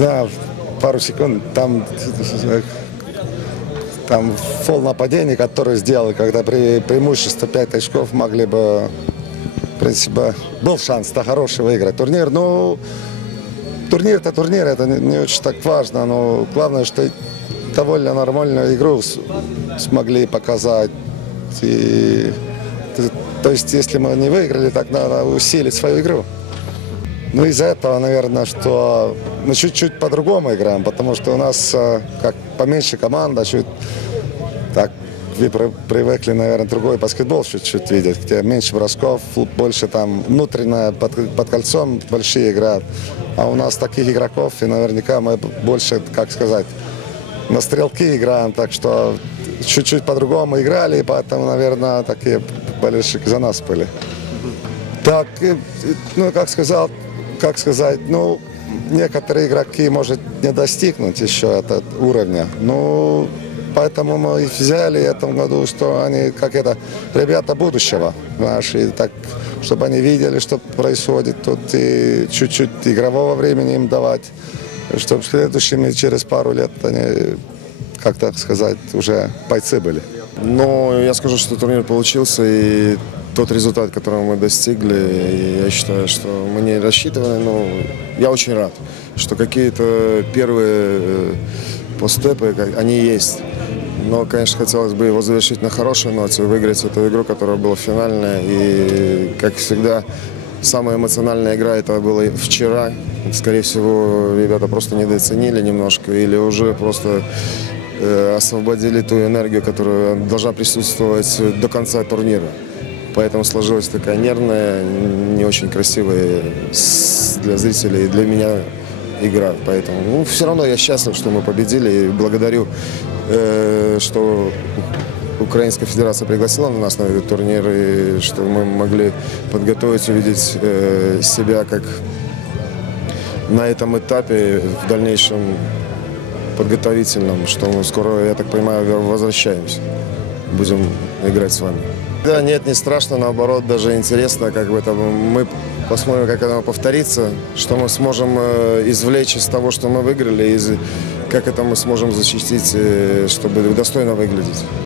Да, пару секунд. Там, там фол нападения, который сделал, когда при преимущество 5 очков могли бы, в принципе, был шанс на хороший выиграть турнир. Ну, турнир это турнир, это не, не очень так важно, но главное, что довольно нормальную игру смогли показать. И, то есть, если мы не выиграли, так надо усилить свою игру. Ну, из-за этого, наверное, что мы чуть-чуть по-другому играем, потому что у нас э, как поменьше команда, чуть так вы при- привыкли, наверное, другой баскетбол чуть-чуть видеть, где меньше бросков, больше там внутреннее под, под кольцом большие играют. А у нас таких игроков, и наверняка мы больше, как сказать, на стрелки играем, так что чуть-чуть по-другому играли, и поэтому, наверное, такие болельщики за нас были. Так, э, ну, как сказал, как сказать, ну, некоторые игроки, может, не достигнуть еще этот уровня. Ну, поэтому мы взяли в этом году, что они, как это, ребята будущего, знаешь, и так, чтобы они видели, что происходит тут, и чуть-чуть игрового времени им давать, чтобы следующими через пару лет они, как так сказать, уже бойцы были. Но я скажу, что турнир получился, и тот результат, которого мы достигли, я считаю, что мы не рассчитывали, но я очень рад, что какие-то первые э, постепы, они есть. Но, конечно, хотелось бы его завершить на хорошей ноте, выиграть эту игру, которая была финальная. И, как всегда, самая эмоциональная игра это была вчера. Скорее всего, ребята просто недооценили немножко или уже просто освободили ту энергию, которая должна присутствовать до конца турнира. Поэтому сложилась такая нервная, не очень красивая для зрителей и для меня игра. Поэтому ну, все равно я счастлив, что мы победили и благодарю, э, что Украинская Федерация пригласила нас на этот турнир и что мы могли подготовить, увидеть э, себя как на этом этапе в дальнейшем подготовительном, что мы скоро, я так понимаю, возвращаемся. Будем играть с вами. Да, нет, не страшно, наоборот, даже интересно, как бы это мы посмотрим, как это повторится, что мы сможем э, извлечь из того, что мы выиграли, из, как это мы сможем защитить, э, чтобы достойно выглядеть.